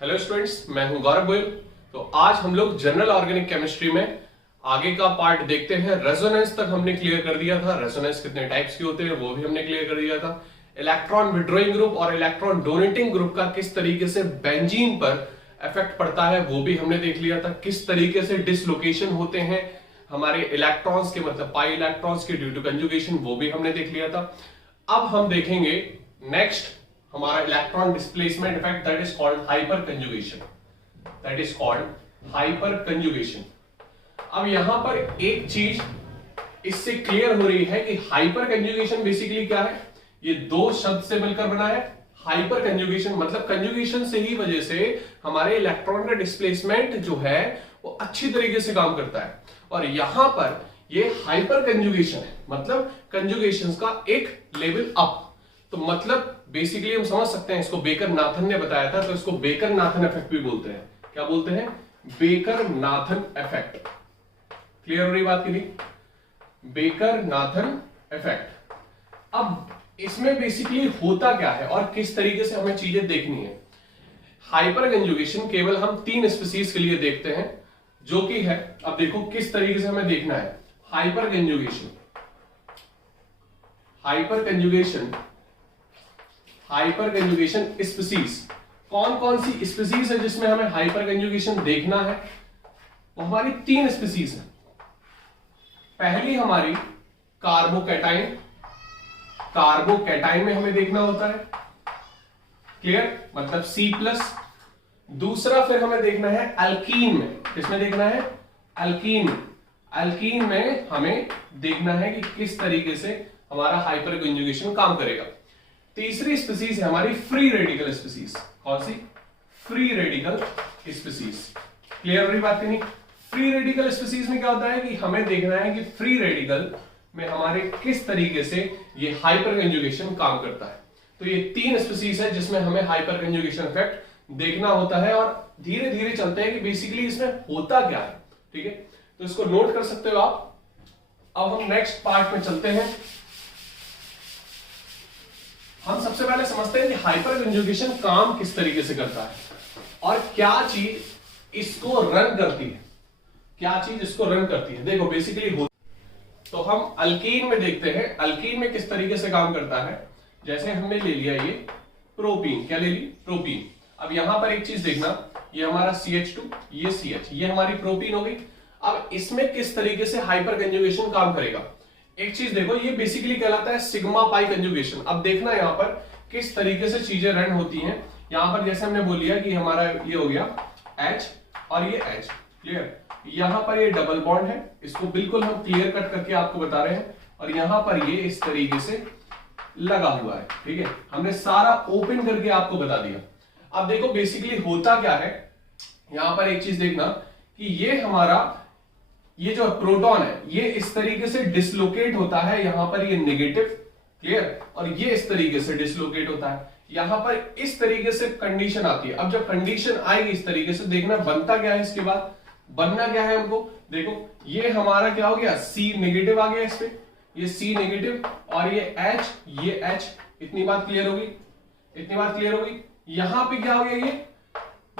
Hello students, मैं हूं गौरव गोयल। तो आज हम लोग जनरल ऑर्गेनिक केमिस्ट्री में आगे का पार्ट देखते हैं। रेजोनेंस तक हमने क्लियर कर दिया था, रेजोनेंस कितने टाइप्स के होते हैं वो भी हमने क्लियर कर दिया था। इलेक्ट्रॉन विड्रॉइंग ग्रुप और इलेक्ट्रॉन डोनेटिंग ग्रुप का किस तरीके से बेंजीन पर इफेक्ट पड़ता है वो भी हमने देख लिया था। किस तरीके से डिसलोकेशन होते हैं हमारे इलेक्ट्रॉन्स के, मतलब पाई इलेक्ट्रॉन्स के ड्यू टू कंजुगेशन, वो भी हमने देख लिया था। अब हम देखेंगे नेक्स्ट हमारा electron displacement effect, that is called hyper conjugation. That is called hyper conjugation. अब यहां पर एक चीज इससे क्लियर हो रही है कि हाइपर कंजुगेशन बेसिकली क्या है। ये दो शब्द से मिलकर बना है। हाइपर कंजुगेशन मतलब कंजुगेशन से ही वजह से हमारे इलेक्ट्रॉन का डिस्प्लेसमेंट जो है वो अच्छी तरीके से काम करता है। और यहां पर ये हाइपर कंजुगेशन है, मतलब कंजुगेशन का एक लेवल अप। तो मतलब बेसिकली हम समझ सकते हैं, इसको बेकर नाथन ने बताया था, तो इसको बेकर नाथन इफेक्ट भी बोलते हैं। क्या बोलते हैं? Baker Nathan effect. क्लियर हो रही बात की नहीं? Baker Nathan effect. अब इसमें बेसिकली होता क्या है और किस तरीके से हमें चीजें देखनी है। हाइपर कंजुगेशन केवल हम 3 स्पीसीज के लिए देखते हैं, जो कि है, अब देखो किस तरीके से हमें देखना है। Hyper conjugation, hyper conjugation, hyper conjugation species. कौन कौन सी स्पीसीज है जिसमें हमें हाइपर कंजुगेशन देखना है? वो हमारी 3 स्पीसीज है। पहली हमारी कार्बोकैटाइन, कार्बोकैटाइन में हमें देखना होता है। क्लियर? मतलब C+। दूसरा फिर हमें देखना है अल्कीन में। किसमें देखना है? अल्कीन। अल्कीन में हमें देखना है कि किस तरीके से हमारा हाइपर कंजुगेशन काम करेगा। तीसरी स्पीसीज है हमारी फ्री रेडिकल स्पीसीज। कौन सी? Free radical species. क्लियर हो रही बात की नहीं? फ्री रेडिकल स्पीसीज में क्या होता है कि हमें देखना है कि फ्री रेडिकल में हमारे किस तरीके से ये हाइपर कंजुगेशन काम करता है। तो ये 3 स्पीसीज है जिसमें हमें हाइपर कंजुगेशन इफेक्ट देखना होता है। और धीरे धीरे चलते हैं कि बेसिकली इसमें होता क्या है। ठीक है, तो इसको नोट कर सकते हो आप। अब हम नेक्स्ट पार्ट में चलते हैं। हम सबसे पहले समझते हैं कि हाइपर कंजुगेशन काम किस तरीके से करता है और क्या चीज इसको रन करती है। क्या चीज इसको रन करती है? देखो बेसिकली हो, तो हम अल्कीन में देखते हैं अल्कीन में किस तरीके से काम करता है। जैसे हमने ले लिया ये प्रोपीन। क्या ले ली? प्रोपीन। अब यहां पर एक चीज देखना, ये हमारा CH2, ये CH, ये हमारी प्रोपीन हो गई। अब इसमें किस तरीके से हाइपर कंजुगेशन काम करेगा, एक चीज देखो, ये बेसिकली कहलाता है सिग्मा पाई कंजुगेशन। अब देखना यहां पर किस तरीके से चीजें रन होती हैं। यहां पर जैसे हमने बोल लिया कि हमारा ये हो गया H और ये H। क्लियर? यहां पर ये डबल बॉन्ड है, इसको बिल्कुल हम क्लियर कट करके आपको बता रहे हैं। और यहां पर ये इस तरीके से लगा हुआ है। ठीक है, हमने सारा ओपन करके आपको बता दिया। अब देखो बेसिकली होता क्या है। यहां पर एक चीज देखना कि ये हमारा ये जो प्रोटॉन है ये इस तरीके से डिसलोकेट होता है। यहां पर ये नेगेटिव। क्लियर? और ये इस तरीके से डिसलोकेट होता है। यहां पर इस तरीके से कंडीशन आती है। अब जब कंडीशन आएगी इस तरीके से, देखना बनता क्या है इसके बाद। बनना क्या है हमको, देखो ये हमारा क्या हो गया, C नेगेटिव आ गया इस पे, ये C नेगेटिव और ये H, ये H। इतनी बात क्लियर होगी? इतनी बात क्लियर होगी? यहां पे क्या हो गया, ये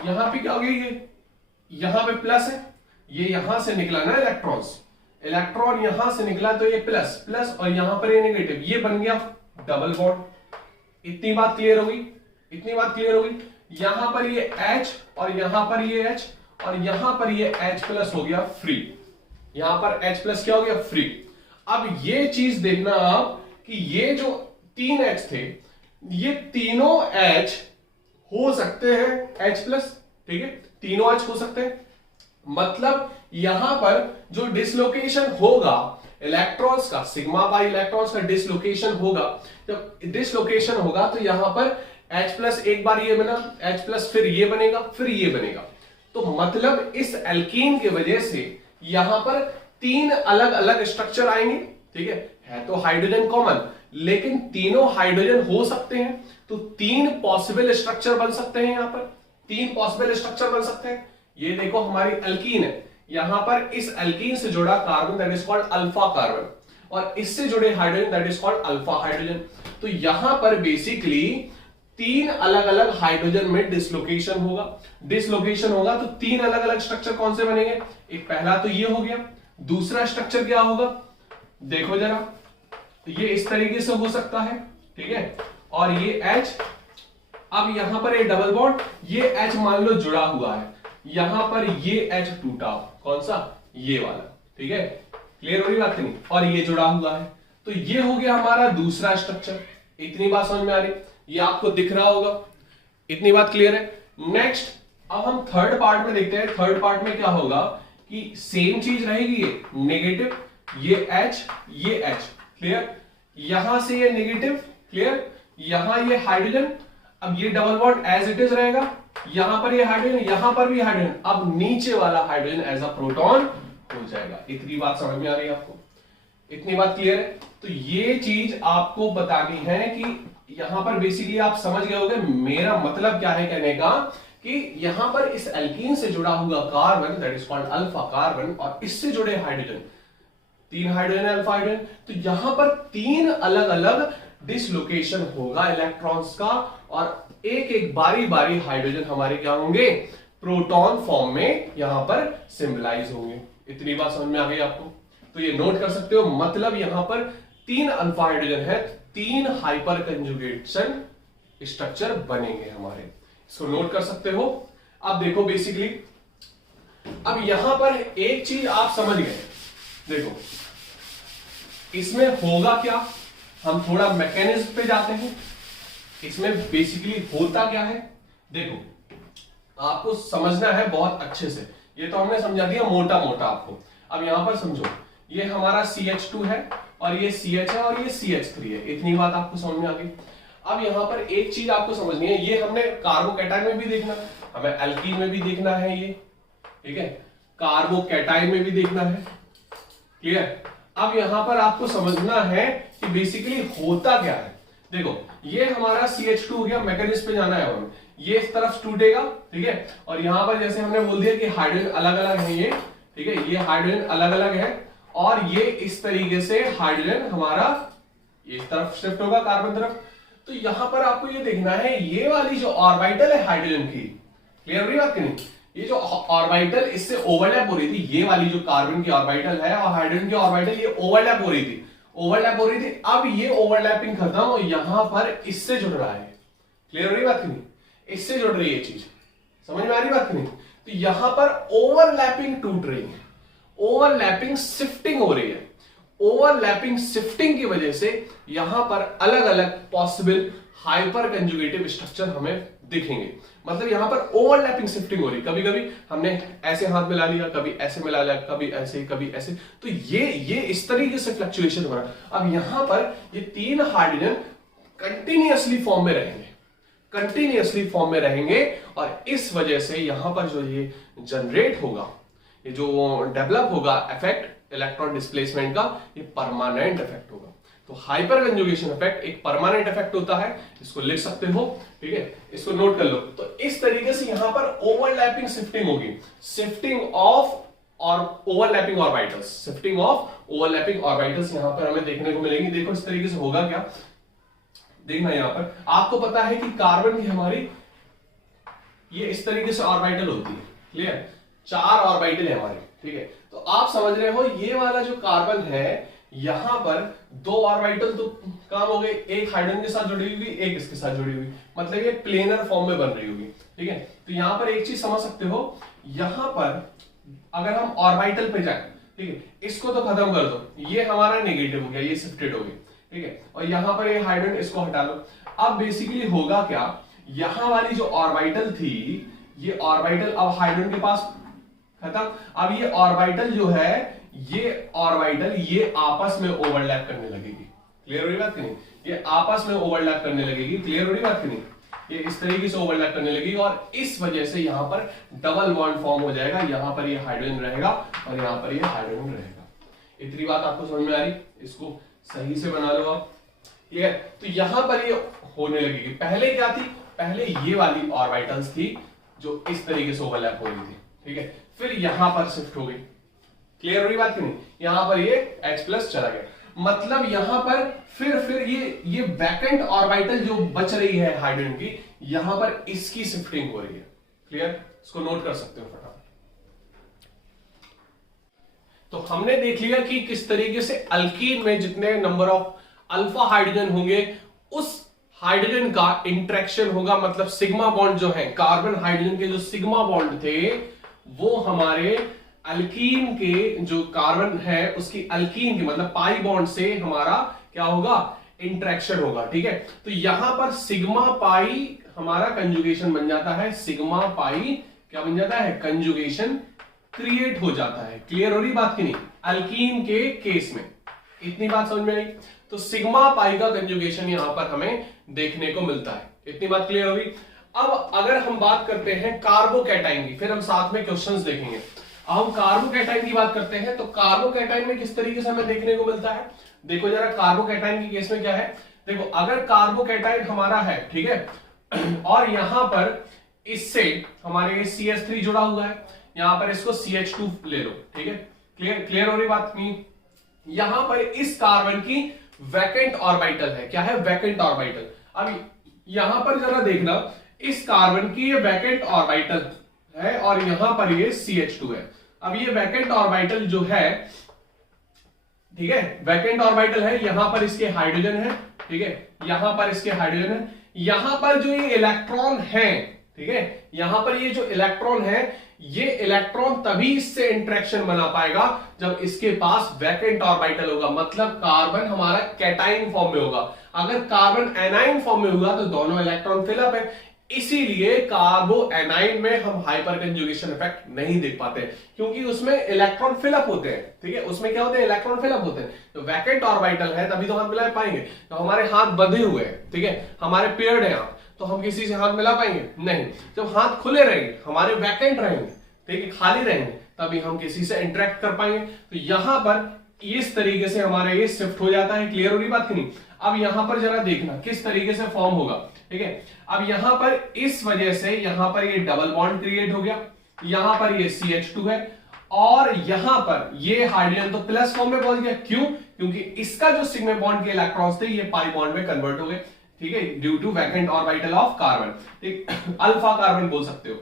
यहां पे क्या हो गया, ये यहां पे प्लस है, ये यहां से निकला ना इलेक्ट्रॉन्स, इलेक्ट्रॉन यहां से निकला तो ये प्लस प्लस, और यहां पर ये नेगेटिव, ये बन गया डबल बॉन्ड। इतनी बात क्लियर होगी? इतनी बात क्लियर होगी? यहां पर ये H और यहां पर ये H और यहां पर ये H प्लस हो गया फ्री। यहां पर H प्लस क्या हो गया, फ्री। अब ये चीज देखना आप कि ये जो 3 H थे, ये तीनों H हो सकते हैं H प्लस। ठीक है, तीनों H हो सकते हैं। मतलब यहां पर जो डिसलोकेशन होगा इलेक्ट्रॉन्स का, सिग्मा बाई इलेक्ट्रॉन्स का डिसलोकेशन होगा, जब डिसलोकेशन होगा तो यहां पर H प्लस एक बार ये बना, H प्लस फिर ये बनेगा, फिर ये बनेगा। तो मतलब इस एल्कीन की वजह से यहां पर 3 अलग अलग स्ट्रक्चर आएंगे। ठीक है तो हाइड्रोजन कॉमन, लेकिन तीनों हाइड्रोजन हो सकते हैं। तो 3 पॉसिबल स्ट्रक्चर बन सकते हैं। यहां पर 3 पॉसिबल स्ट्रक्चर बन सकते हैं। ये देखो हमारी अल्कीन है, यहां पर इस अल्कीन से जुड़ा carbon that is called alpha carbon, और इससे जुड़े hydrogen that is called alpha hydrogen. तो यहां पर बेसिकली तीन अलग अलग हाइड्रोजन में डिसलोकेशन होगा तो तीन अलग अलग स्ट्रक्चर कौन से बनेंगे? एक पहला तो ये हो गया, दूसरा स्ट्रक्चर क्या होगा देखो जरा, ये इस तरीके से हो सकता है, ठीक है, और ये H, अब यहां पर ये डबल बॉन्ड, ये H मान लो जुड़ा हुआ है, यहां पर ये H टूटा, कौन सा? ये वाला, ठीक है, क्लियर हो रही बात नहीं? और ये जुड़ा हुआ है, तो ये हो गया हमारा दूसरा स्ट्रक्चर। इतनी बात समझ में आ रही? ये आपको दिख रहा होगा, इतनी बात क्लियर है? नेक्स्ट अब हम थर्ड पार्ट में देखते हैं। थर्ड पार्ट में क्या होगा कि सेम चीज रहेगी, ये नेगेटिव, ये H, ये H, क्लियर, यहां से ये नेगेटिव, क्लियर, यहां ये हाइड्रोजन, अब ये double bond as it is रहेगा, यहां पर ये हाइड्रोजन, यहां पर भी हाइड्रोजन, अब नीचे वाला हाइड्रोजन एज अ प्रोटॉन हो जाएगा। इतनी बात समझ में आ रही है आपको? इतनी बात क्लियर है? तो ये चीज आपको बतानी है कि यहां पर बेसिकली आप समझ गए होंगे मेरा मतलब क्या है कहने का, कि यहां पर इस एल्कीन से जुड़ा हुआ carbon, that is called alpha carbon, और इससे जुड़े हाइड्रोजन, तीन हाइड्रोजन अल्फा हाइड्रोजन, तो यहां पर तीन अलग अलग डिसलोकेशन होगा इलेक्ट्रॉन्स का, और एक एक बारी बारी हाइड्रोजन हमारे क्या होंगे? प्रोटॉन फॉर्म में यहां पर सिंबलाइज होंगे। इतनी बात समझ में आ गई आपको? तो ये नोट कर सकते हो, मतलब यहां पर तीन अल्फा हाइड्रोजन है, तीन हाइपर कंजुगेशन स्ट्रक्चर बनेंगे हमारे, इसको नोट कर सकते हो। अब देखो बेसिकली, अब यहां पर एक चीज आप समझ गए, देखो इसमें होगा क्या, हम थोड़ा मैकेनिज्म पे जाते हैं। इसमें बेसिकली होता क्या है, देखो आपको समझना है बहुत अच्छे से। ये तो हमने समझा दिया मोटा मोटा आपको, अब यहां पर समझो, ये हमारा CH2 है, और ये CH है, और ये CH3 है। इतनी बात आपको समझ में आ गई? अब यहां पर एक चीज आपको समझनी है, ये हमने कार्बोकैटायन में भी देखना, हमें एल्कीन में भी देखना है, ये ठीक है, कार्बोकैटायन में भी देखना है, क्लियर? अब यहां पर आपको समझना है कि बेसिकली होता क्या है। देखो ये हमारा CH2 हो गया, मैकेनिज्म पे जाना है हमें, ये इस तरफ टूटेगा, ठीक है, और यहां पर जैसे हमने बोल दिया कि हाइड्रोजन अलग अलग है, ये ठीक है, ये हाइड्रोजन अलग अलग है, और ये इस तरीके से हाइड्रोजन हमारा इस तरफ शिफ्ट होगा कार्बन तरफ। तो यहां पर आपको ये देखना है, ये वाली जो ऑर्बिटल है हाइड्रोजन की, क्लियर हो रही बात कि नहीं? ये जो ऑर्बिटल इससे ओवरलैप हो रही थी, ये वाली जो कार्बन की ऑर्बिटल है और हाइड्रोजन की ऑर्बिटल, ये ओवरलैप हो रही थी, अब ये ओवरलैपिंग खत्म और यहां पर इससे जुड़ रहा है, क्लियर हो रही बात कि नहीं? इससे जुड़ रही है चीज, समझ में आ रही बात कि नहीं? तो यहां पर ओवरलैपिंग टूट रही है, ओवरलैपिंग शिफ्टिंग हो रही है, ओवरलैपिंग शिफ्टिंग की वजह से यहां पर अलग अलग पॉसिबल हाइपर कंजुगेटिव स्ट्रक्चर हमें दिखेंगे। मतलब यहां पर ओवरलैपिंग शिफ्टिंग हो रही, कभी कभी हमने ऐसे हाथ मिला लिया, कभी ऐसे मिला लिया, कभी ऐसे कभी ऐसे, तो ये इस तरीके से फ्लक्चुएशन हो रहा है। अब यहां पर ये तीन हाइड्रोजन कंटिन्यूअसली फॉर्म में रहेंगे, कंटिन्यूअसली फॉर्म में रहेंगे, और इस वजह से यहां पर जो ये जनरेट होगा, ये जो डेवलप होगा इफेक्ट इलेक्ट्रॉन डिस्प्लेसमेंट का, ये परमानेंट इफेक्ट होगा। तो हाइपर कंजुगेशन इफेक्ट एक परमानेंट इफेक्ट होता है, इसको लिख सकते हो, ठीक है, इसको नोट कर लो। तो इस तरीके से यहां पर ओवरलैपिंग शिफ्टिंग होगी, शिफ्टिंग ऑफ और overlapping orbitals, shifting of overlapping orbitals यहां पर हमें देखने को मिलेंगी। देखो इस तरीके से होगा क्या, देखना यहां पर आपको पता है कि कार्बन की हमारी ये इस तरीके से ऑर्बिटल होती है, क्लियर, चार ऑर्बिटल है हमारे, ठीक है। तो आप समझ रहे हो ये वाला जो कार्बन है, यहां पर दो ऑर्बिटल तो काम हो गए, एक हाइड्रोजन के साथ जुड़ी हुई, एक इसके साथ जुड़ी हुई, मतलब ये प्लेनर फॉर्म में बन रही होगी, ठीक है। तो यहां पर एक चीज समझ सकते हो, यहां पर अगर हम ऑर्बिटल पे जाए, ठीक है, इसको तो खत्म कर दो, ये हमारा नेगेटिव हो गया, ये शिफ्टेड हो गई, ठीक है, और यहां पर ये हाइड्रोजन, इसको हटा लो। अब बेसिकली होगा क्या, यहां वाली जो ऑर्बिटल थी, ये ऑर्बिटल अब हाइड्रोजन के पास खत्म। अब ये ऑर्बिटल जो है, ये ऑर्बिटल ये आपस में ओवरलैप करने लगेगी, क्लियर हो रही बात कि नहीं? ये आपस में ओवरलैप करने लगेगी, क्लियर हो रही बात कि नहीं? ये इस तरीके से ओवरलैप करने लगेगी, और इस वजह से यहां पर डबल बॉन्ड फॉर्म हो जाएगा, यहां पर ये हाइड्रोजन रहेगा और यहां पर ये हाइड्रोजन रहेगा। इतनी बात आपको समझ में आ रही? इसको सही से बना लो आप, क्लियर। तो यहां पर ये होने लगेगी, पहले क्या थी, पहले ये वाली ऑर्बिटल्स थी जो इस तरीके से ओवरलैप हो रही थी, ठीक है, फिर यहां पर शिफ्ट हो गई, क्लियर हो रही बात कि नहीं? यहां पर ये H+ चला गया, मतलब यहां पर फिर ये वैकेंट ऑर्बिटल जो बच रही है हाइड्रोजन की, यहां पर इसकी शिफ्टिंग हो रही है। क्लियर? इसको नोट कर सकते हो फटाफट। तो हमने देख लिया कि किस तरीके से अल्कीन में जितने नंबर ऑफ अल्फा हाइड्रोजन होंगे उस हाइड्रोजन का इंट्रैक्शन होगा, मतलब सिग्मा बॉन्ड जो है कार्बन हाइड्रोजन के जो सिग्मा बॉन्ड थे वो हमारे अल्कीन के जो कार्बन है उसकी अल्कीन के मतलब पाई बॉन्ड से हमारा क्या होगा, इंट्रैक्शन होगा। ठीक है, तो यहां पर सिग्मा पाई हमारा कंजुगेशन बन जाता है, सिग्मा पाई क्या बन जाता है, कंजुगेशन क्रिएट हो जाता है। क्लियर हो रही बात की नहीं? अल्कीन के केस में इतनी बात समझ में आई। तो सिग्मा पाई का कंजुगेशन यहां पर हमें देखने को मिलता है। इतनी बात क्लियर होगी। अब अगर हम बात करते हैं कार्बोकैटाइन की, फिर हम साथ में क्वेश्चंस देखेंगे। अब हम कार्बोकैटाइन की बात करते हैं तो कार्बोकैटाइन में किस तरीके से हमें देखने को मिलता है, देखो जरा कार्बोकैटाइन के केस में क्या है। देखो अगर कार्बोकैटाइन हमारा है, ठीक है, और यहां पर इससे हमारे CH3 जुड़ा हुआ है, यहां पर इसको CH2 ले लो। ठीक है, क्लियर हो रही बात नहीं? यहां पर इस कार्बन की वैकेंट ऑर्बिटल है, क्या है, वैकेंट ऑर्बिटल। अब यहां पर जरा देखना, इस कार्बन की ये वैकेंट ऑर्बिटल है और यहां पर ये CH2 है। अब ये वैकेंट ऑर्बिटल जो है, ठीक है, वैकेंट ऑर्बिटल है, यहां पर इसके हाइड्रोजन है, ठीक है, यहां पर इसके हाइड्रोजन है, यहां पर जो ये इलेक्ट्रॉन है, ठीक है, यहां पर ये जो इलेक्ट्रॉन है, ये इलेक्ट्रॉन तभी इससे इंटरेक्शन बना पाएगा जब इसके पास वैकेंट ऑर्बिटल होगा, मतलब कार्बन हमारा कैटाइन फॉर्म में होगा। अगर कार्बन एनाइन फॉर्म में होगा तो दोनों इलेक्ट्रॉन फिलअप है, इसीलिए कार्बो एनाइन में हम हाइपर कंजुगेशन इफेक्ट नहीं देख पाते क्योंकि उसमें इलेक्ट्रॉन फिलअप होते हैं। ठीक है, उसमें क्या होते हैं, इलेक्ट्रॉन फिलअप होते हैं। तो वैकेंट ऑर्बिटल है तभी तो हम मिला पाएंगे। तो हमारे हाथ बंधे हुए हैं, ठीक है, हमारे पेयर्ड है हाथ, तो हम किसी से हाथ मिला पाएंगे नहीं। जब हाथ खुले रहेंगे, हमारे वैकेंट रहेंगे, ठीक है, खाली रहेंगे, तभी हम किसी से इंटरेक्ट कर पाएंगे। तो यहां पर इस तरीके से हमारा ये शिफ्ट हो जाता है। क्लियर हो रही बात की नहीं? अब यहां पर जरा देखना किस तरीके से फॉर्म होगा। ठीक है, अब यहां पर इस वजह से यहां पर ये डबल बॉन्ड क्रिएट हो गया, यहां पर ये CH2 है और यहां पर ये हाइड्रोजन तो प्लस फॉर्म में पहुंच गया। क्यों? क्योंकि इसका जो सिग्मा बॉन्ड के इलेक्ट्रॉन्स थे ये पाई बॉन्ड में कन्वर्ट हो गए। ठीक है, due to vacant orbital of carbon. ठीक, अल्फा कार्बन बोल सकते हो,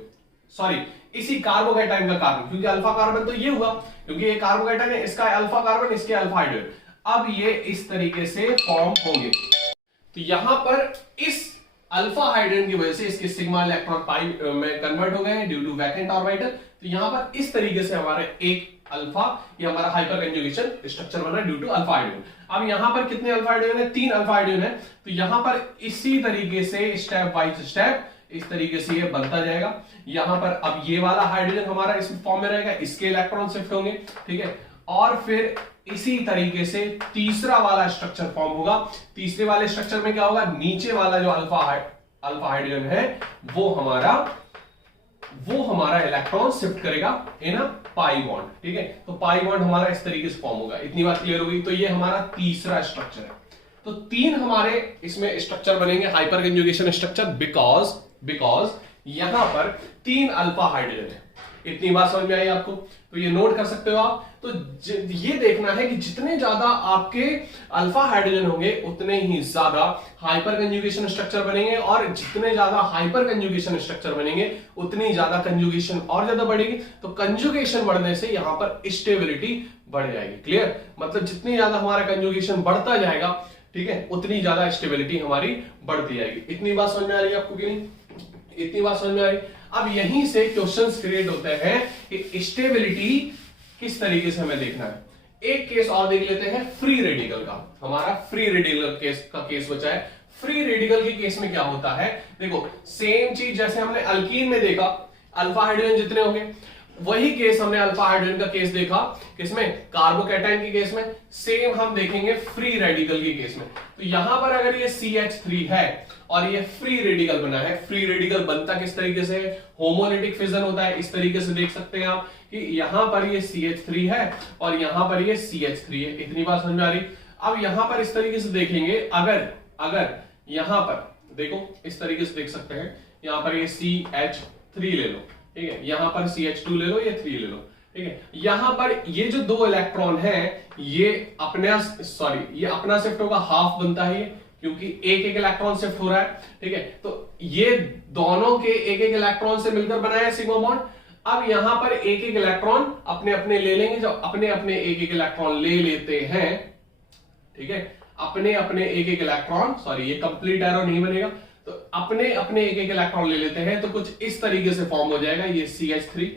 सॉरी इसी कार्बोकैटाइन का कार्बन, क्योंकि अल्फा कार्बन तो ये हुआ क्योंकि ये कार्बोकैटाइन है, इसका अल्फा कार्बन, इसके अल्फा हाइड्रोजन। अब ये इस तरीके से फॉर्म होंगे। तो यहां पर इस अल्फा हाइड्रोजन की वजह से इसके सिग्मा इलेक्ट्रॉन पाई में कन्वर्ट हो गए हैं ड्यू टू वैकेंट ऑर्बिटल। तो यहां पर इस तरीके से हमारे एक अल्फा, ये हमारा हाइपर कंजुगेशन स्ट्रक्चर बना ड्यू टू अल्फा हाइड्रोजन। अब यहां पर कितने अल्फा हाइड्रोजन है? 3 अल्फा हाइड्रोजन है। तो यहां पर इसी तरीके से स्टेप बाय स्टेप इस तरीके से ये बनता जाएगा। यहां पर अब ये वाला हाइड्रोजन हमारा इस फॉर्म में रहेगा, इसके इलेक्ट्रॉन शिफ्ट होंगे, ठीक है, और फिर इसी तरीके से तीसरा वाला स्ट्रक्चर फॉर्म होगा। तीसरे वाले स्ट्रक्चर में क्या होगा, नीचे वाला जो अल्फा हाइड्रोजन है वो हमारा इलेक्ट्रॉन शिफ्ट करेगा इन अ पाई बॉन्ड। ठीक है, तो पाई बॉन्ड हमारा इस तरीके से फॉर्म होगा। इतनी बात क्लियर हो गई? तो ये हमारा तीसरा स्ट्रक्चर है। तो 3 हमारे इसमें स्ट्रक्चर बनेंगे हाइपर कंजुगेशन स्ट्रक्चर, बिकॉज यहां पर 3 अल्फा हाइड्रोजन है। इतनी बात समझ में आई आपको? तो ये नोट कर सकते हो आप। तो ये देखना है कि जितने ज्यादा आपके अल्फा हाइड्रोजन होंगे उतने ही ज्यादा हाइपर कंजुगेशन स्ट्रक्चर बनेंगे, और जितने ज्यादा हाइपर कंजुगेशन स्ट्रक्चर बनेंगे उतनी ज्यादा कंजुगेशन और ज्यादा बढ़ेगी। तो कंजुगेशन बढ़ने से यहां पर स्टेबिलिटी बढ़ जाएगी। क्लियर? मतलब जितनी ज्यादा हमारा कंजुगेशन बढ़ता जाएगा, ठीक है, उतनी ज्यादा स्टेबिलिटी हमारी बढ़ती जाएगी। इतनी बात समझ में आ रही है आपको कि नहीं? इतनी बात समझ में आ रही? अब यहीं से क्वेश्चंस क्रिएट होते हैं कि स्टेबिलिटी किस तरीके से हमें देखना है। एक केस और देख लेते हैं फ्री रेडिकल का। हमारा फ्री रेडिकल केस बचा है। फ्री रेडिकल के केस में क्या होता है, देखो सेम चीज जैसे हमने अल्कीन में देखा, अल्फा हाइड्रोजन जितने होंगे, वही केस हमने अल्फा हाइड्रोजन का केस देखा किसमें, कार्बोकैटाइन के केस में। सेम हम देखेंगे फ्री रेडिकल के केस में। तो यहां पर अगर ये CH3 है और ये फ्री रेडिकल बना है, फ्री रेडिकल बनता किस तरीके से, होमोलिटिक फिजन होता है। इस तरीके से देख सकते हैं आप कि यहां पर ये CH3 है और यहां पर ये CH3 है। इतनी बात समझ में आ रही? अब यहां पर इस तरीके से देखेंगे, अगर यहां पर देखो इस तरीके से देख सकते हैं, यहां पर ये CH3 ले लो, ठीक है, यहां पर CH2 ले लो, ये 3 ले लो, ठीक है। यहां पर ये जो 2 इलेक्ट्रॉन है ये अपना शिफ्ट होगा, हाफ बनता है ये, क्योंकि एक एक इलेक्ट्रॉन शिफ्ट हो रहा है। ठीक है, तो ये दोनों के एक एक इलेक्ट्रॉन से मिलकर बना है सिग्मा बॉन्ड। अब यहां पर एक एक इलेक्ट्रॉन अपने अपने ले लेंगे। जब अपने अपने एक एक इलेक्ट्रॉन ले लेते हैं, ठीक है, अपने अपने एक एक इलेक्ट्रॉन, सॉरी ये कंप्लीट एरो नहीं बनेगा, तो अपने अपने एक एक इलेक्ट्रॉन ले लेते हैं तो कुछ इस तरीके से फॉर्म हो जाएगा। ये CH3,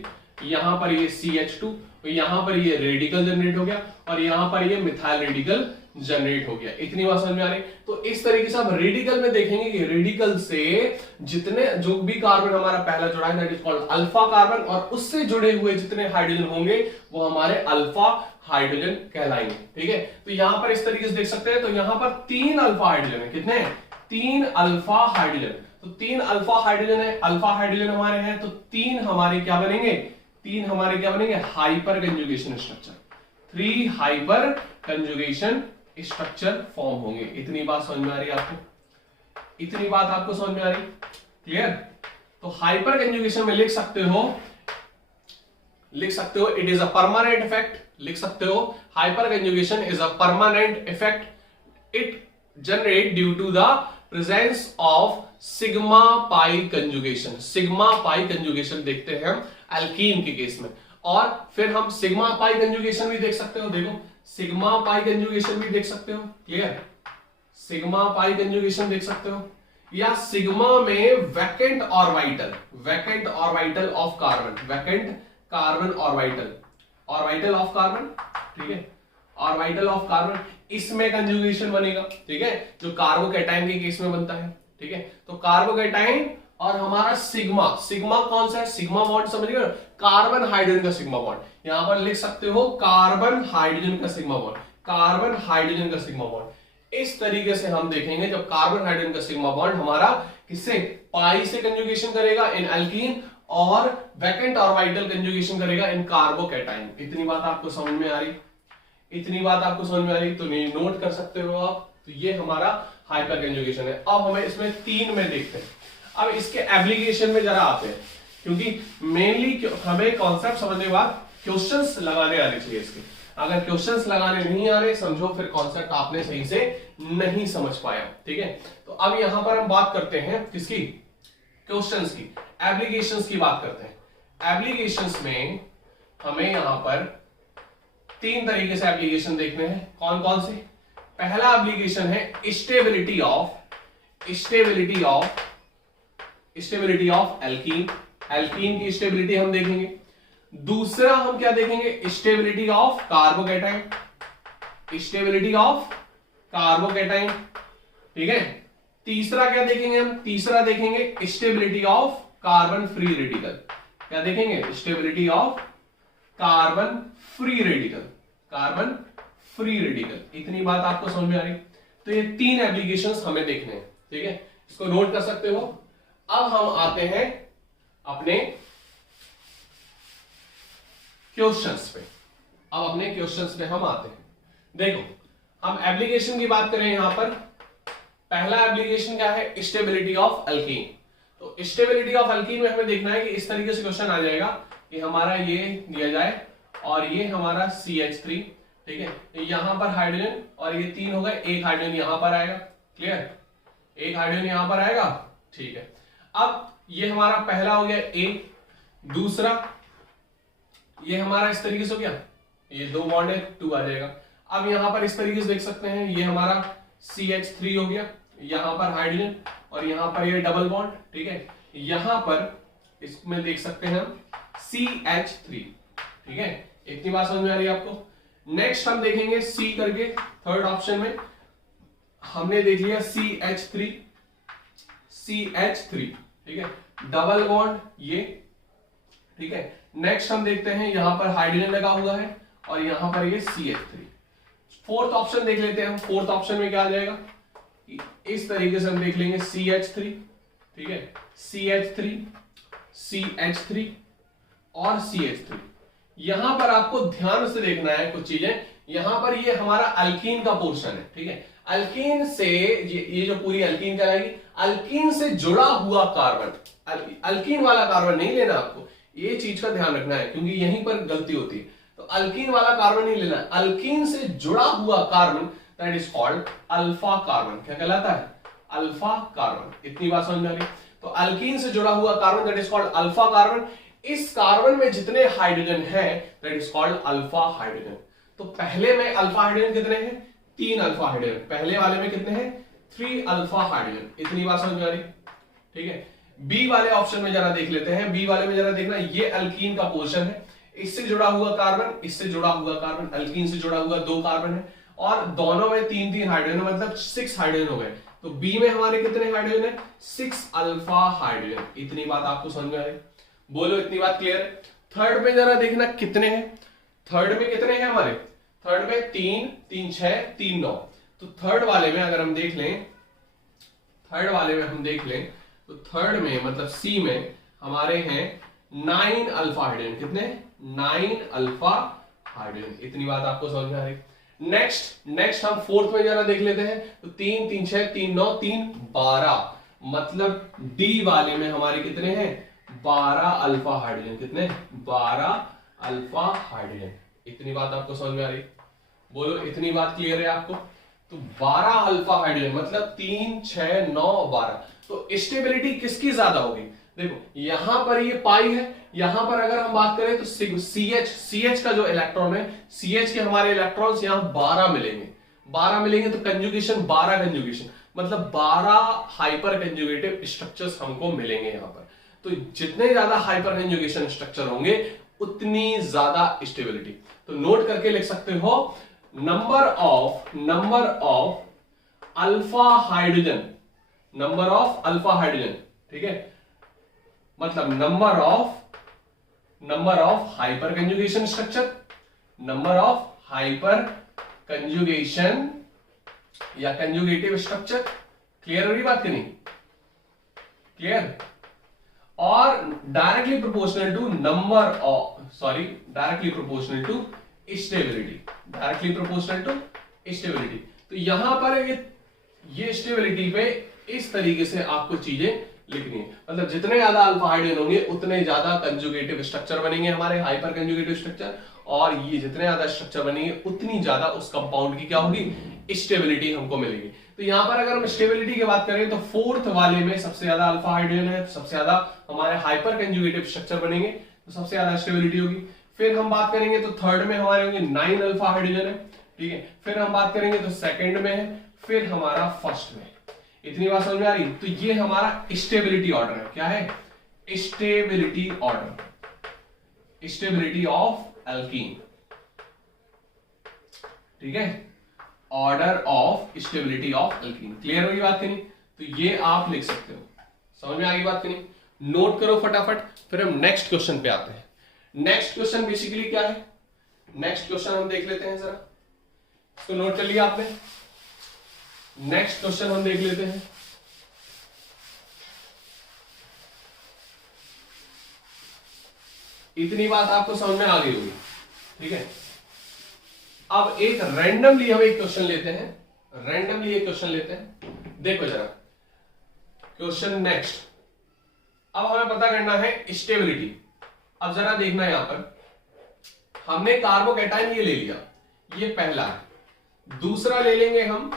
यहां पर ये CH2, यहां पर ये रेडिकल जनरेट हो गया और यहां पर ये मिथाइल रेडिकल जनरेट हो गया। इतनी बात समझ में आ रही। तो इस तरीके से आप रेडिकल में देखेंगे कि रेडिकल से जितने जो भी कार्बन हमारा पहला जुड़ा है that is called alpha carbon, और उससे जुड़े हुए जितने हाइड्रोजन होंगे वो हमारे अल्फा हाइड्रोजन कहलाएंगे। ठीक है, तो यहां पर इस तरीके से देख सकते हैं। तो यहां पर 3 अल्फा हाइड्रोजन है। कितने? 3 अल्फा हाइड्रोजन। तो 3 अल्फा हाइड्रोजन है, अल्फा हाइड्रोजन हमारे हैं, तो 3 हमारे क्या बनेंगे? 3 हमारे क्या बनेंगे? Hyper conjugation structure. 3 hyper conjugation structure form होंगे। इतनी बात समझ में आ रही है आपको? इतनी बात आपको समझ में आ रही? क्लियर? तो हाइपर कंजुगेशन में लिख सकते हो it is a permanent effect. लिख सकते हो hyperconjugation is a permanent effect. It generate due to the presence of sigma pi conjugation. Sigma pi conjugation देखते हैं हम एल्कीन के केस में, और फिर हम सिग्मा पाई कंजुगेशन भी देख सकते हो। देखो सिग्मा पाई कंजुगेशन भी देख सकते हो। क्लियर? सिग्मा पाई कंजुगेशन देख सकते हो, या सिग्मा में vacant orbital of carbon, vacant carbon orbital of carbon. ठीक है, ऑर्बिटल ऑफ कार्बन, इसमें कंजुगेशन बनेगा। ठीक है, जो कार्बोकैटायन के केस में बनता है। ठीक है, तो कार्बोकैटायन और हमारा सिग्मा कौन सा है? सिग्मा बॉन्ड समझिए, कार्बन हाइड्रोजन का सिग्मा बॉन्ड। यहां पर लिख सकते हो कार्बन हाइड्रोजन का सिग्मा बॉन्ड, कार्बन हाइड्रोजन का सिग्मा बॉन्ड। इस तरीके से हम देखेंगे जब कार्बन हाइड्रोजन का सिग्मा बॉन्ड हमारा किससे? पाई से कंजुगेशन करेगा इन एल्कीन, और वैकेंट ऑर्बिटल कंजुगेशन करेगा इन कार्बोकैटायन। इतनी बात आपको समझ में आ रही? इतनी बात आपको समझ में आ रही? तो नोट कर सकते हो आप। तो ये हमारा हाइपर कंजुगेशन है। अब हमें इसमें 3 में देखते हैं। अब इसके एप्लीकेशन में जरा आते हैं, क्योंकि मेनली हमें कॉन्सेप्ट समझने के बाद क्वेश्चंस लगाने आने चाहिए इसके। अगर क्वेश्चंस लगाने नहीं आ रहे, समझो फिर कॉन्सेप्ट आपने सही से नहीं समझ पाया। ठीक है, तो अब यहां पर हम बात करते हैं किसकी? क्वेश्चंस की, एप्लीकेशंस की बात करते हैं। एप्लीकेशंस में हमें यहां पर 3 तरीके से एप्लीकेशन देखने हैं। कौन कौन से? पहला एप्लीकेशन है स्टेबिलिटी ऑफ एल्कीन। एल्कीन की स्टेबिलिटी हम देखेंगे। दूसरा हम क्या देखेंगे? स्टेबिलिटी ऑफ कार्बोकैटायन, ठीक है। तीसरा क्या देखेंगे हम? तीसरा देखेंगे stability of carbon free radical. क्या देखेंगे? Stability of carbon free radical. इतनी बात आपको समझ में आ रही? तो ये 3 एप्लीकेशंस हमें देखने हैं। ठीक है, इसको नोट कर सकते हो। अब हम आते हैं अपने क्वेश्चंस पे। हम आते हैं। देखो हम एप्लीकेशन की बात करें यहां पर। पहला एप्लीकेशन क्या है? Stability of alkene. तो स्टेबिलिटी ऑफ एल्कीन में हमें देखना है कि इस तरीके से क्वेश्चन आ जाएगा कि हमारा ये दिया जाए और ये हमारा CH3, ठीक है, यहां पर हाइड्रोजन और ये 3 हो गए, एक हाइड्रोजन यहां पर आएगा। क्लियर? एक हाइड्रोजन यहां पर आएगा। ठीक है, अब ये हमारा पहला हो गया A, दूसरा ये हमारा इस तरीके से हो गया, ये 2 बॉन्ड है, 2 आ जाएगा। अब यहां पर इस तरीके से देख सकते हैं, ये हमारा CH3 हो गया, यहां पर हाइड्रोजन और यहां पर ये डबल बॉन्ड। ठीक है, यहां पर इसमें देख सकते हैं हम CH3। ठीक है, इतनी बात समझ में आ रही है आपको? नेक्स्ट हम देखेंगे C करके, थर्ड ऑप्शन में हमने देख लिया CH3, ठीक है, डबल बॉन्ड ये। ठीक है, नेक्स्ट हम देखते हैं यहां पर हाइड्रोजन लगा हुआ है और यहां पर ये CH3। फोर्थ ऑप्शन देख लेते हैं हम। फोर्थ ऑप्शन में क्या आ जाएगा? इस तरीके से हम देख लेंगे CH3, ठीक है, CH3 और CH3। यहां पर आपको ध्यान से देखना है कुछ चीजें। यहां पर ये हमारा अल्कीन का पोर्शन है। ठीक है, अल्कीन से ये जो पूरी अल्कीन कहलाएगी, अल्कीन से जुड़ा हुआ कार्बन, अल्कीन वाला कार्बन नहीं लेना आपको, ये चीज का ध्यान रखना है क्योंकि यहीं पर गलती होती है। तो अल्कीन वाला कार्बन नहीं लेना, अल्कीन से जुड़ा हुआ carbon that is called alpha carbon. क्या कहलाता है? Alpha carbon. इतनी बात समझ में आ रही? तो अल्कीन से जुड़ा हुआ carbon that is called alpha carbon. इस कार्बन में जितने हाइड्रोजन है that is called alpha hydrogen. तो पहले में अल्फा हाइड्रोजन कितने हैं? 3 अल्फा हाइड्रोजन। पहले वाले में कितने हैं? 3 अल्फा हाइड्रोजन। इतनी बात समझ में आ रही? ठीक है। बी वाले ऑप्शन में जरा देख लेते हैं। बी वाले में जरा देखना, ये अल्कीन का पोर्शन है, इससे जुड़ा हुआ कार्बन, इससे जुड़ा हुआ कार्बन, अल्कीन से जुड़ा हुआ 2 कार्बन है और दोनों में 3-3 हाइड्रोजन, मतलब 6 हाइड्रोजन हो गए। तो बी में हमारे कितने हाइड्रोजन है? 6 अल्फा हाइड्रोजन। इतनी बात आपको समझ में आ रही? बोलो इतनी बात क्लियर है? थर्ड में जरा देखना कितने हैं। थर्ड में कितने हैं हमारे? थर्ड में 3, 3 6, 3 9। तो थर्ड वाले में अगर हम देख लें, थर्ड वाले में हम देख लें तो थर्ड में मतलब सी में हमारे हैं 9 अल्फा हाइड्रोजन। कितने? 9 अल्फा हाइड्रोजन। इतनी बात आपको समझ में आ रही? नेक्स्ट हम फोर्थ में जरा देख लेते हैं। तो 3 3 6 3 9 3 12, मतलब डी वाले में हमारे कितने हैं? 12 अल्फा हाइड्रोजन। कितने? 12 अल्फा हाइड्रोजन। इतनी बात आपको समझ में आ रही? बोलो इतनी बात क्लियर है आपको? तो 12 अल्फा हाइड्रोजन मतलब 3 6 9 12। तो स्टेबिलिटी किसकी ज्यादा होगी? देखो यहां पर ये पाई है, यहां पर अगर हम बात करें तो CH का जो इलेक्ट्रॉन है, CH के हमारे इलेक्ट्रॉन्स यहां 12 मिलेंगे। 12 मिलेंगे तो कंजुगेशन 12 कंजुगेशन, मतलब 12 हाइपर कंजुगेटिव स्ट्रक्चर्स हमको मिलेंगे यहां पर। तो जितने ज्यादा हाइपर कंजुगेशन स्ट्रक्चर होंगे उतनी ज्यादा स्टेबिलिटी। तो नोट करके लिख सकते हो, number of alpha hydrogen, number of alpha hydrogen, ठीक है, मतलब number of hyperconjugation structure, number of hyperconjugation या कंजुगेटिव स्ट्रक्चर। क्लियर हो रही बात कि नहीं? क्लियर? और directly proportional to directly proportional to stability, directly proportional to stability. तो यहां पर ये स्टेबिलिटी पे इस तरीके से आपको चीजें लिखनी है, मतलब जितने ज्यादा अल्फा हाइड्रोजन होंगे उतने ज्यादा कंजुगेटिव स्ट्रक्चर बनेंगे हमारे, हाइपर कंजुगेटिव स्ट्रक्चर, और ये जितने ज्यादा स्ट्रक्चर बनेंगे उतनी ज्यादा उस कंपाउंड की क्या होगी? स्टेबिलिटी हमको मिलेगी। तो यहां पर अगर हम स्टेबिलिटी की बात करें तो फोर्थ वाले में सबसे ज्यादा अल्फा हाइड्रोजन है, सबसे ज्यादा हमारे हाइपर कंजुगेटिव स्ट्रक्चर बनेंगे, तो सबसे ज्यादा स्टेबिलिटी होगी। फिर हम बात करेंगे तो थर्ड में हमारे होंगे 9 अल्फा हाइड्रोजन है, ठीक है। फिर हम बात करेंगे तो सेकंड में है, फिर हमारा फर्स्ट में। इतनी बात समझ में आ रही? तो ये हमारा स्टेबिलिटी ऑर्डर है। क्या है? Stability order, stability of alkene, ठीक है, order of stability of alkene. Clear होगी बात कि नहीं? तो ये आप लिख सकते हो। समझ में आ गई बात कि नहीं? नोट करो फटाफट, फिर हम नेक्स्ट क्वेश्चन पे आते हैं। नेक्स्ट क्वेश्चन बेसिकली क्या है? नेक्स्ट क्वेश्चन हम देख लेते हैं, जरा इसको नोट कर लिया आपने? नेक्स्ट क्वेश्चन हम देख लेते हैं। इतनी बात आपको समझ में आ गई होगी, ठीक है। अब एक रैंडमली हम एक क्वेश्चन लेते हैं, रैंडमली एक क्वेश्चन लेते हैं। देखो जरा क्वेश्चन नेक्स्ट। अब हमें पता करना है स्टेबिलिटी। अब जरा देखना यहां पर हमने कार्बोकैटायन ये ले लिया, ये पहला है। दूसरा ले लेंगे हम,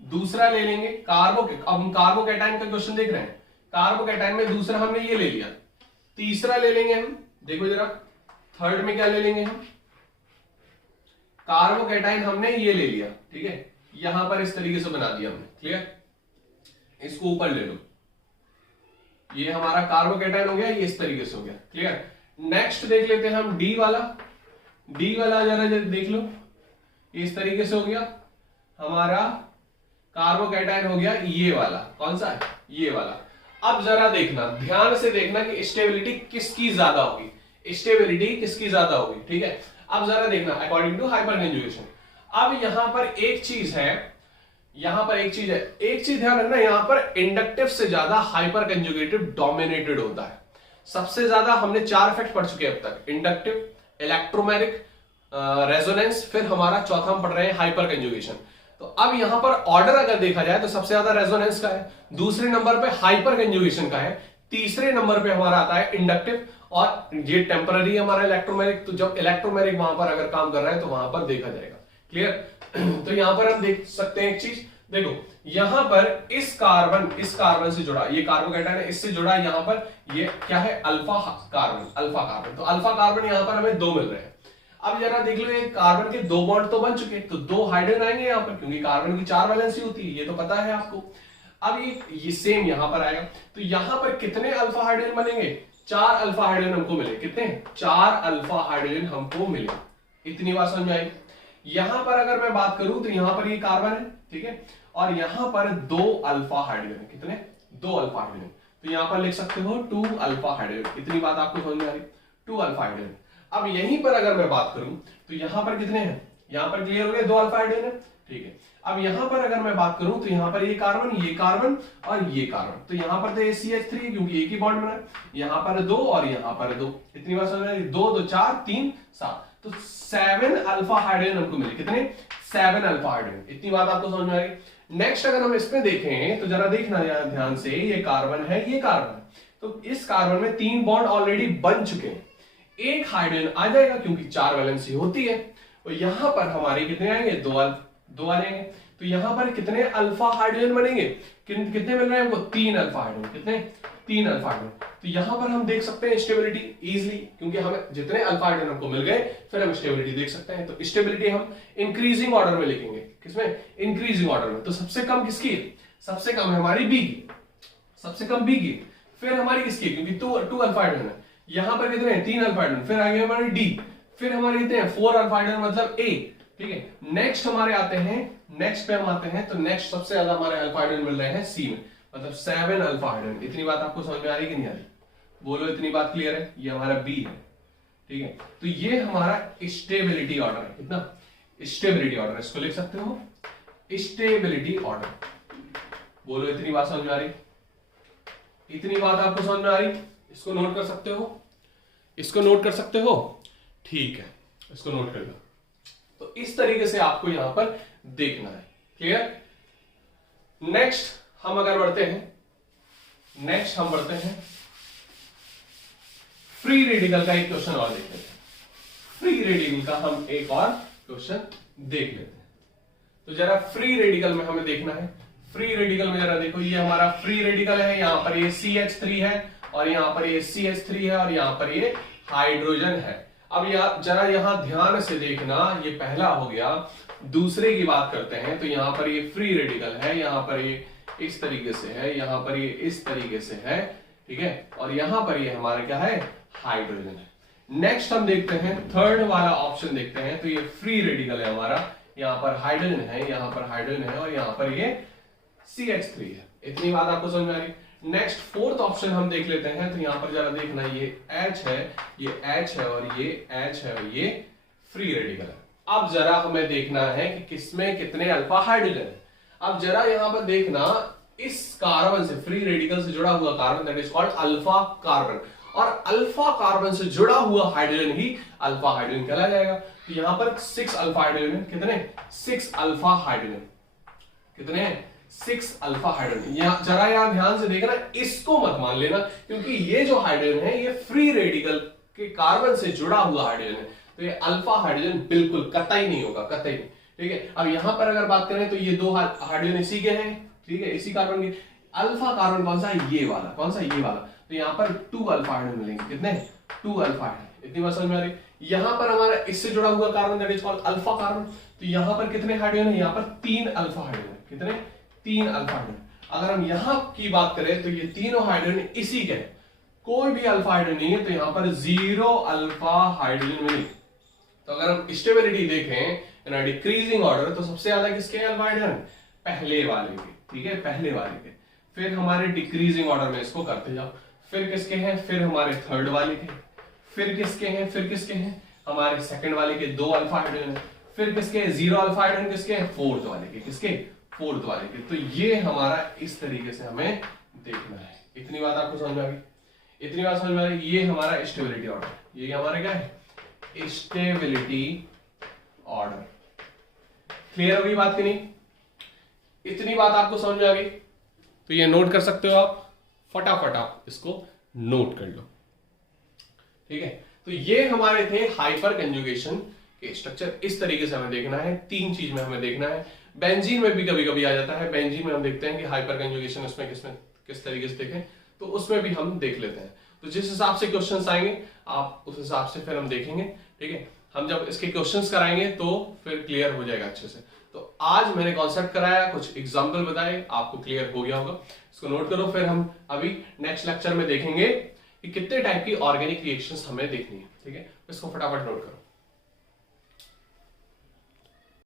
दूसरा ले लेंगे अब हम कार्बोकैटायन का क्वेश्चन देख रहे हैं। कार्बोकैटायन में दूसरा हमने ये ले लिया। तीसरा ले लेंगे हम, देखो जरा थर्ड में क्या ले लेंगे हम? कार्बोकैटायन हमने ये ले लिया, ठीक है, यहां पर इस तरीके से बना दिया हमने। क्लियर? इसको ऊपर ले लो, ये हमारा कार्बोकैटायन हो गया, ये इस तरीके से हो गया। क्लियर? नेक्स्ट देख लेते हैं हम डी वाला। डी वाला जरा देख लो, इस तरीके से हो गया हमारा कार्बोकैटायन, हो गया ये वाला। कौन सा है? ये वाला। अब जरा देखना, ध्यान से देखना कि स्टेबिलिटी किसकी ज्यादा होगी, स्टेबिलिटी किसकी ज्यादा होगी, ठीक है। अब जरा देखना अकॉर्डिंग टू हाइपर कंजुगेशन। अब यहां पर एक चीज है, यहां पर एक चीज है, एक चीज ध्यान रखना, यहां पर इंडक्टिव से ज्यादा हाइपर कंजुगेटिव डोमिनेटेड होता है। सबसे ज्यादा हमने 4 इफेक्ट पढ़ चुके हैं अब तक, इंडक्टिव, इलेक्ट्रोमैग्नेटिक, रेजोनेंस, फिर हमारा चौथा हम पढ़ रहे हैं हाइपर कंजुगेशन। तो अब यहां पर ऑर्डर अगर देखा जाए तो सबसे ज्यादा रेजोनेंस का है, दूसरे नंबर पे हाइपर कंजुगेशन का है, तीसरे नंबर पे हमारा आता है इंडक्टिव, और ये टेम्पररी हमारा इलेक्ट्रोमैग्नेटिक, तो जब इलेक्ट्रोमैग्नेटिक वहां पर अगर काम कर रहा है तो वहां पर देखा जाएगा। क्लियर? तो यहां पर हम देख सकते हैं एक चीज, देखो यहां पर इस कार्बन से जुड़ा, ये कार्बोकेटायन है, इससे जुड़ा यहां पर ये क्या है, अल्फा कार्बन। तो अल्फा कार्बन यहां पर हमें 2 मिल रहे हैं। अब जरा देख लो, ये कार्बन के 2 बॉन्ड तो बन चुके, तो 2 हाइड्रोजन आएंगे यहां पर, क्योंकि कार्बन की 4 वैलेंसी होती है, ये तो पता है आपको। अब ये सेम यहां पर आएगा, तो यहां पर कितने अल्फा हाइड्रोजन बनेंगे, 4 अल्फा हाइड्रोजन हमको मिले। कितने? 4 अल्फा हाइड्रोजन हमको मिले। इतनी बात समझ में आई? यहां पर अगर मैं बात करूं तो यहां पर ये कार्बन है, ठीक है, और यहां पर 2 अल्फा हाइड्रोजन है। कितने? 2 अल्फा हाइड्रोजन। तो यहां पर लिख सकते हो 2 अल्फा हाइड्रोजन। इतनी बात आपको समझ में आ रही? 2 अल्फा हाइड्रोजन। अब यहीं पर अगर मैं बात करूं तो यहां पर कितने हैं, यहां पर क्लियर हो गया, 2 अल्फा हाइड्रोजन है, ठीक है। अब यहां पर अगर मैं बात करूं तो यहां पर ये कार्बन और ये कार्बन, तो यहां पर तो CH3 क्योंकि एक ही बॉन्ड बना है, यहां पर 2 और यहां पर 2। इतनी बात समझ में आ रही? 2 2 4 3 7, तो 7 अल्फा हाइड्रोजन हमको मिले। कितने? 7 अल्फा हाइड्रोजन। इतनी बात आपको समझ में आ रही? नेक्स्ट अगर हम इसमें देखें तो जरा देखना यार ध्यान से, ये कार्बन है, ये कार्बन है, तो इस कार्बन में 3 बॉन्ड ऑलरेडी बन चुके हैं, एक हाइड्रोजन आ जाएगा क्योंकि 4 वैलेंसी होती है, और यहां पर हमारे कितने आएंगे, 2 आ जाएंगे। तो यहां पर कितने अल्फा हाइड्रोजन बनेंगे, कितने मिल रहे हैं हमको, 3 अल्फा हाइड्रोजन। कितने? 3 अल्फा हाइड्रोजन। तो यहां पर हम देख सकते हैं स्टेबिलिटी इजीली, क्योंकि हमें जितने अल्फा हाइड्रोजन हमको मिल गए, फिर हम स्टेबिलिटी देख सकते हैं। तो स्टेबिलिटी हम इंक्रीजिंग ऑर्डर में लिखेंगे। किसमें? इंक्रीजिंग ऑर्डर में। तो सबसे कम किसकी है? सबसे कम है हमारी बी की, सबसे कम बी की, फिर हमारी किसकी, क्योंकि 2 अल्फा हाइड्रोजन है। यहां पर कितने हैं, 3 अल्फा हाइड्रोजन, फिर आगे हमारी डी, फिर हमारे कितने हैं, 4 अल्फा हाइड्रोजन मतलब ए, ठीक है। नेक्स्ट हमारे आते हैं, नेक्स्ट पे हम आते हैं, तो नेक्स्ट सबसे ज्यादा हमारे अल्फा हाइड्रोजन मिल रहे हैं सी में, मतलब 7 अल्फा हाइड्रोजन। इतनी बात आपको समझ में आ रही कि नहीं आ रही? बोलो, इतनी बात क्लियर है? ये हमारा बी है, ठीक है। तो ये हमारा स्टेबिलिटी ऑर्डर है। कितना? स्टेबिलिटी ऑर्डर, इसको लिख सकते हो स्टेबिलिटी ऑर्डर। बोलो, इतनी बात समझ में आ रही? इतनी बात आपको समझ में आ रही? इसको नोट कर सकते हो, इसको नोट कर सकते हो, ठीक है, इसको नोट कर लो। तो इस तरीके से आपको यहां पर देखना है। क्लियर? नेक्स्ट हम अगर बढ़ते हैं, नेक्स्ट हम बढ़ते हैं फ्री रेडिकल का एक क्वेश्चन और देखते हैं। फ्री रेडिकल का हम एक और क्वेश्चन देख लेते हैं। तो जरा फ्री रेडिकल में हमें देखना है, फ्री रेडिकल में जरा देखो, ये हमारा फ्री रेडिकल है, यहां पर ये CH3 है, और यहां पर ये CH3 है, और यहां पर ये हाइड्रोजन है। अब जरा यहां ध्यान से देखना, ये पहला हो गया। दूसरे की बात करते हैं, तो यहां पर ये फ्री रेडिकल है, यहां पर ये इस तरीके से है, यहां पर ये इस तरीके से है, ठीक है, और यहां पर ये हमारा क्या है, हाइड्रोजन है। नेक्स्ट हम देखते हैं थर्ड वाला ऑप्शन देखते हैं, तो ये फ्री रेडिकल है हमारा, यहां पर हाइड्रोजन है, यहां पर हाइड्रोजन है, और यहां पर ये CH3 है। इतनी बात आपको समझ में आ रही? नेक्स्ट फोर्थ ऑप्शन हम देख लेते हैं, तो यहां पर जरा देखना, ये H है, ये H है, और ये H है, और ये फ्री रेडिकल है। अब जरा हमें देखना है कि किसमें कितने अल्फा हाइड्रोजन है। अब जरा यहां पर देखना, इस कार्बन से, फ्री रेडिकल से जुड़ा हुआ carbon, that is called alpha carbon, और अल्फा कार्बन से जुड़ा हुआ हाइड्रोजन ही अल्फा हाइड्रोजन कहला जाएगा। तो यहां पर 6 अल्फा हाइड्रोजन, कितने? 6 अल्फा हाइड्रोजन। कितने? 6 अल्फा हाइड्रोजन। जरा यहां ध्यान से देखना, इसको मत मान लेना, क्योंकि ये जो हाइड्रोजन है ये फ्री रेडिकल के कार्बन से जुड़ा हुआ हाइड्रोजन है, तो ये अल्फा हाइड्रोजन बिल्कुल कतई नहीं होगा, कतई नहीं, ठीक है। अब यहां पर अगर बात करें तो ये 2 हाइड्रोजन इसी के हैं, ठीक है, इसी कार्बन के। अल्फा कार्बन कौन सा है, ये वाला, कौन सा, ये वाला, तो यहां पर 2 अल्फा हाइड्रोजन मिलेंगे। कितने? 2 अल्फा हाइड्रोजन। इतनी बात समझ में आ रही? यहां पर हमारा इससे जुड़ा हुआ carbon, that is called alpha carbon, तो यहां पर कितने हाइड्रोजन है, यहां पर 3 अल्फा हाइड्रोजन। कितने? 3 अल्फा हाइड्रोजन। अगर हम यहां की बात करें तो ये तीनों हाइड्रोजन इसी के हैं, कोई भी अल्फा हाइड्रोजन नहीं है, तो यहां पर 0 अल्फा हाइड्रोजन मिलेंगे। तो अगर हम स्टेबिलिटी देखें डिक्रीजिंग ऑर्डर, तो सबसे ज्यादा किसके हैं अल्फा हाइड्रोजन? पहले वाले के, ठीक है, पहले वाले के। फिर हमारे डिक्रीजिंग ऑर्डर में इसको करते जाओ, फिर किसके हैं, फिर हमारे थर्ड वाले के, फिर किसके हैं, फिर किसके हैं, हमारे सेकंड वाले के 2 अल्फा हाइड्रोजन है, फिर किसके 0 अल्फा हाइड्रोजन, किसके हैं, फोर्थ वाले के, किसके, फोर्थ वाले के। तो ये हमारा इस तरीके से हमें देखना है। इतनी बात आपको समझ में आ गई? इतनी बात समझ में आ रही? ये हमारा स्टेबिलिटी ऑर्डर, ये हमारा क्या है, स्टेबिलिटी ऑर्डर। क्लियर होगी बात कि नहीं? इतनी बात आपको समझ में आ गई? तो ये नोट कर सकते हो आप, फटाफट आप इसको नोट कर लो। ठीक है, तो ये हमारे थे हाइपर कंजुगेशन के स्ट्रक्चर। इस तरीके से हमें देखना है, 3 चीज में हमें देखना है। बेंजीन में भी कभी कभी आ जाता है, बेंजीन में हम देखते हैं कि हाइपर कंजुगेशन उसमें किस तरीके से देखें, तो उसमें भी हम देख लेते हैं। तो जिस हिसाब से क्वेश्चंस आएंगे आप उस हिसाब से फिर हम देखेंगे। ठीक है, हम जब इसके क्वेश्चंस कराएंगे तो फिर क्लियर हो जाएगा अच्छे से। तो आज मैंने कॉन्सेप्ट कराया, कुछ एग्जाम्पल बताए, आपको क्लियर हो गया होगा। इसको नोट करो, फिर हम अभी नेक्स्ट लेक्चर में देखेंगे कि कितने टाइप की ऑर्गेनिक रिएक्शंस हमें देखनी है। ठीक है, इसको फटाफट नोट करो।